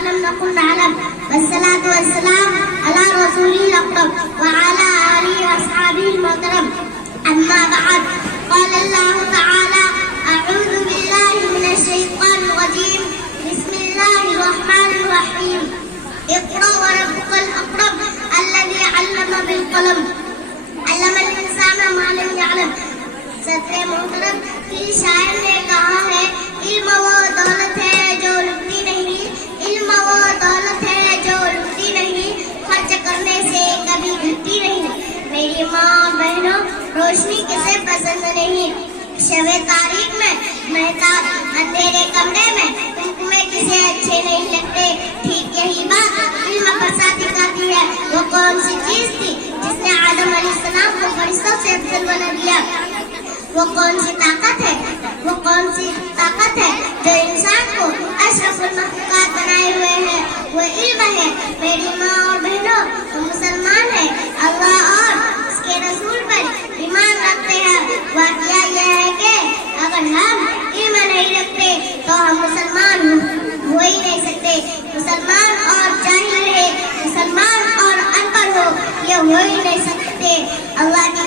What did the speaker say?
لم نكن نعلم والصلاة والسلام على رسوله الأكرم وعلى آله وأصحابه المحترم أما بعد قال الله تعالى أعوذ بالله من الشيطان الرجيم بسم الله الرحمن الرحيم اقرأ وربك الأكرم الذي علم بالقلم علم الإنسان ما لم يعلم. सदर मोहतरम की शायर ने कहा है इल्म वो दौलत है जो लुटती नहीं, इल्म वो दौलत है जो लुटती नहीं, खर्च करने से कभी घटती नहीं. मेरी माँ और बहनों, रोशनी किसे पसंद नहीं, शबे तारीख में मेहताब अंधेरे कमरे में तुमकुमे किसे अच्छे नहीं लगते. ठीक यही बात इल्म पर साथ दिखाती है. वो कौन सी चीज थी जिसने आदम अलैहिस्सलाम को फरिश्तों से अफजल बना दिया? वो कौन सी ताकत है, वो कौन सी ताकत है जो इंसान को अशरफुल मखलूकात बनाए हुए है? वो इल्म है. मेरी माँ और बहनों, हम मुसलमान हैं, अल्लाह और उसके रसूल पर ईमान रखते हैं. वाक़या यह है कि अगर हम इल्म नहीं रखते तो हम मुसलमान हो ही नहीं सकते. मुसलमान और जाहिल है, मुसलमान और अनपढ़ हो, ये हो ही नहीं सकते. अल्लाह की